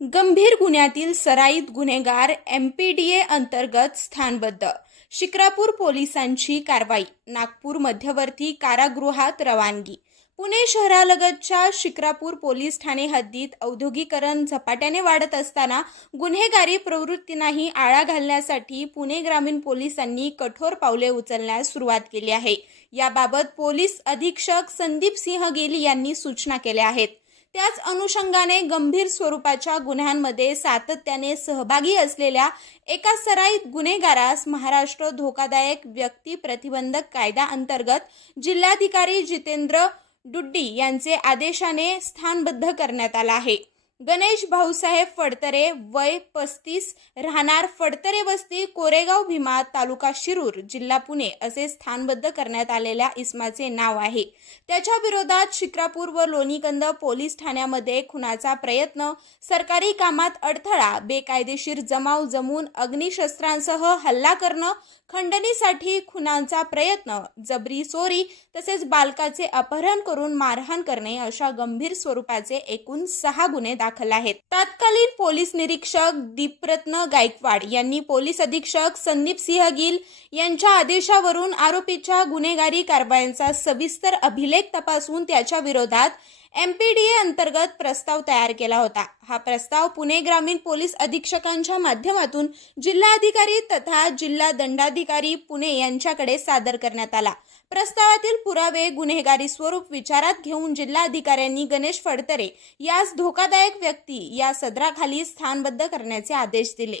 गंभीर गुन्ह्यातील सराईत गुन्हेगार MPDA अंतर्गत स्थानबद्ध शिक्रापूर पोलिसांची कारवाई. नागपूर मध्यवर्ती कारागृहात रवानगी. पुणे शहरालगतच्या शिक्रापूर पोलीस ठाणे हद्दीत औद्योगिकरण झपाट्याने वाढत असताना गुन्हेगारी प्रवृत्तींनाही आळा घालण्यासाठी पुणे ग्रामीण पोलिसांनी कठोर पावले उचलण्यास सुरुवात केली आहे. याबाबत पोलीस अधीक्षक संदीप सिंह गिल यांनी सूचना केल्या आहेत. त्याच अनुषंगाने गंभीर स्वरूपाच्या गुन्ह्यांमध्ये सातत्याने सहभागी असलेल्या एका सराईत गुन्हेगारास महाराष्ट्र धोकादायक व्यक्ती प्रतिबंधक कायदा अंतर्गत जिल्हाधिकारी जितेंद्र डुड्डी यांचे आदेशाने स्थानबद्ध करण्यात आला आहे. गणेश भाऊसाहेब फडतरे, वय 35, राहणार फडतरे वस्ती, कोरेगाव भीमा, तालुका शिरूर, जिल्हा पुणे असे स्थानबद्ध करण्यात आलेल्या इसमाचे नाव आहे. त्याच्या विरोधात शिक्रापूर व लोणीकंद पोलीस ठाण्यामध्ये खुनाचा प्रयत्न, सरकारी कामात अडथळा, बेकायदेशीर जमाव जमून अग्निशस्त्रांसह हल्ला करणं, खंडणीसाठी खुनाचा प्रयत्न, जबरी चोरी तसेच बालकाचे अपहरण करून मारहाण करणे अशा गंभीर स्वरूपाचे एकूण 6 गुन्हे दाखल आहेत. तत्कालीन पोलीस निरीक्षक दीपरत्न गायकवाड यांनी पोलीस अधीक्षक संदीप सिंह गिल यांच्या आदेशावरून आरोपीच्या गुन्हेगारी कारवायांचा सविस्तर अभिलेख तपासून त्याच्या विरोधात MPDA अंतर्गत प्रस्ताव तयार केला होता. हा प्रस्ताव पुणे ग्रामीण पोलीस अधीक्षकांच्या माध्यमातून जिल्हाधिकारी तथा जिल्हा दंडाधिकारी पुणे यांच्याकडे सादर करण्यात आला. प्रस्तावातील पुरावे गुन्हेगारी स्वरूप विचारात घेऊन जिल्हाधिकाऱ्यांनी गणेश फडतरे यास धोकादायक व्यक्ती या सदराखाली स्थानबद्ध करण्याचे आदेश दिले.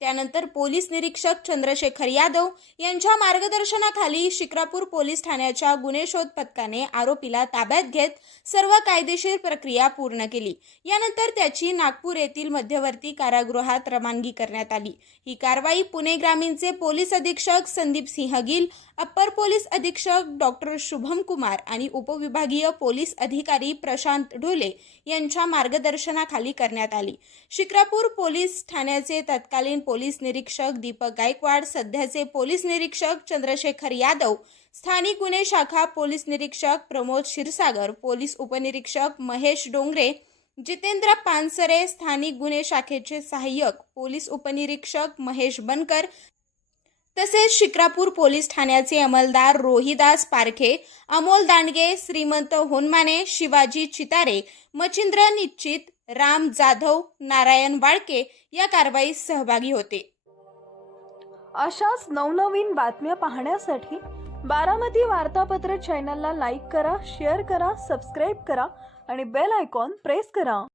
त्यानंतर पोलीस निरीक्षक चंद्रशेखर यादव यांच्या मार्गदर्शनाखाली शिक्रापूर पोलीस ठाण्याच्या गुन्हे शोध पथकाने आरोपीला ताब्यात घेत सर्व कायदेशीर प्रक्रिया पूर्ण केली. यानंतर त्याची नागपूर येथील मध्यवर्ती कारागृहात रवानगी करण्यात आली. ही कारवाई पुणे ग्रामीणचे पोलीस अधीक्षक संदीप सिंह गिल, अप्पर पोलीस अधीक्षक डॉक्टर शुभम कुमार आणि उपविभागीय पोलीस अधिकारी प्रशांत ढोले यांच्या मार्गदर्शनाखाली करण्यात आली. शिक्रापूर पोलीस ठाण्याचे तत्कालीन पोलीस निरीक्षक दीपक गायकवाड, सध्याचे पोलीस निरीक्षक चंद्रशेखर यादव, स्थानिक गुन्हे शाखा पोलीस निरीक्षक प्रमोद क्षीरसागर, पोलीस उपनिरीक्षक महेश डोंगरे, जितेंद्र पानसरे, स्थानिक गुन्हे शाखेचे सहाय्यक पोलीस उपनिरीक्षक महेश बनकर तसेच शिक्रापूर पोलीस ठाण्याचे अंमलदार रोहिदास पारखे, अमोल दांडगे, श्रीमंत होनमाने, शिवाजी चितारे, मचिंद्र निश्चित, राम जाधव, नारायण वाळके या कारवाईत सहभागी होते. अशाच नवनवीन बातम्या पाहण्यासाठी बारामती वार्तापत्र चॅनलला लाईक करा, शेअर करा, सबस्क्राईब करा आणि बेल आयकॉन प्रेस करा.